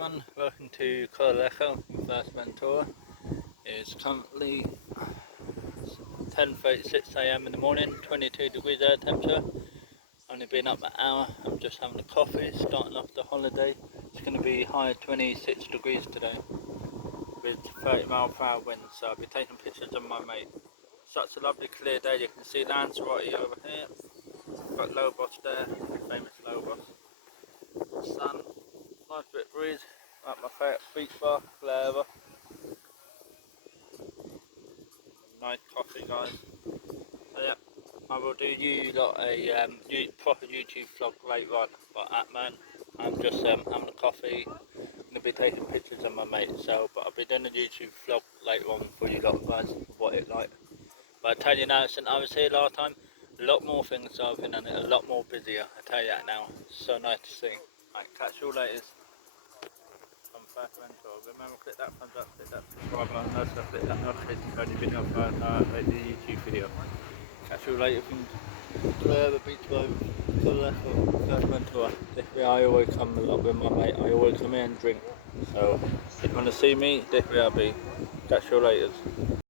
everyone, welcome to fuerteventura. It's currently 10:36 a.m. in the morning, 22 degrees air temperature. Only been up an hour. I'm just having a coffee, starting off the holiday. It's going to be high 26 degrees today with 30-mile-per-hour winds, so I'll be taking pictures of my mate. Such a lovely clear day. You can see Lanzarote over here. Got Lobos there, famous Lobos. Sun, nice bit of breeze. Like my favourite beach bar, flavor. Nice coffee, guys. So yeah, I will do you lot a proper YouTube vlog later on. But man, I'm just having a coffee. I'm gonna be taking pictures of my mate. But I'll be doing a YouTube vlog later on for you lot, guys. What it like. But I tell you now, since I was here last time, a lot more things have been and a lot more busier. I tell you that now. So nice to see. Right, catch you all later. From fuerteventura. Remember, click that thumbs up, click that subscribe button, also click that notification bell if you don't like the YouTube video. Catch you later from wherever beach road to the left of fuerteventura. This way I always come a lot with my mate. I always come here and drink. So if you want to see me, this way I'll be. Catch you later.